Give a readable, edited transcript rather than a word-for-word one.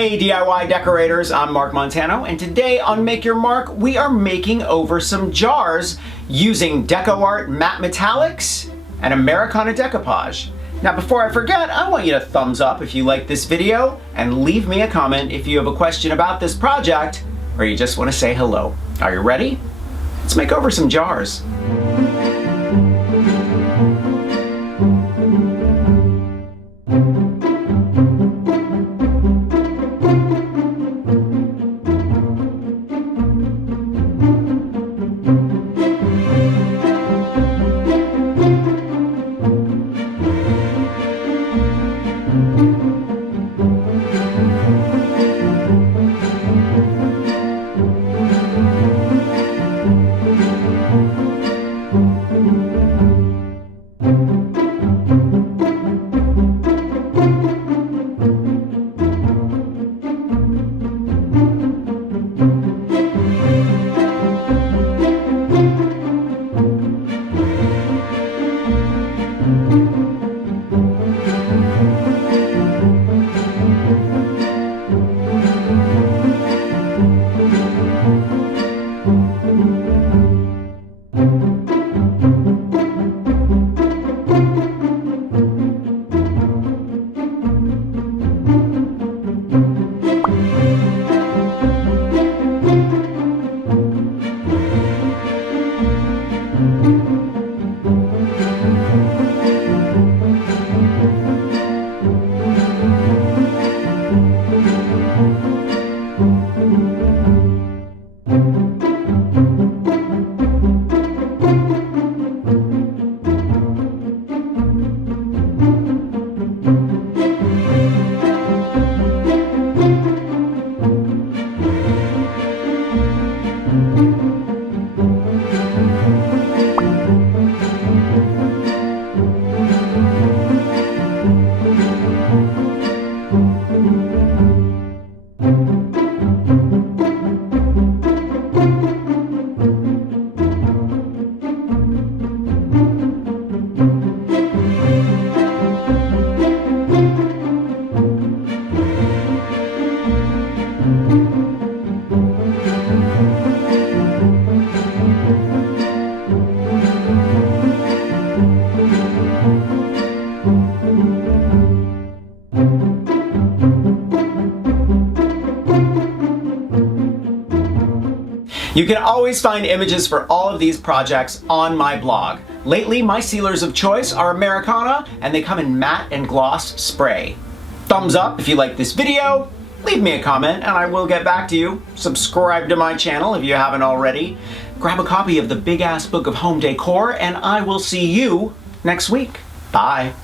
Hey DIY decorators, I'm Mark Montano, and today on Make Your Mark, we are making over some jars using DecoArt matte metallics and Americana Decoupage. Now before I forget, I want you to thumbs up if you like this video and leave me a comment if you have a question about this project or you just want to say hello. Are you ready? Let's make over some jars. You can always find images for all of these projects on my blog. Lately, my sealers of choice are Americana, and they come in matte and gloss spray. Thumbs up if you like this video, leave me a comment and I will get back to you. Subscribe to my channel if you haven't already. Grab a copy of the Big Ass Book of Home Decor, and I will see you next week. Bye.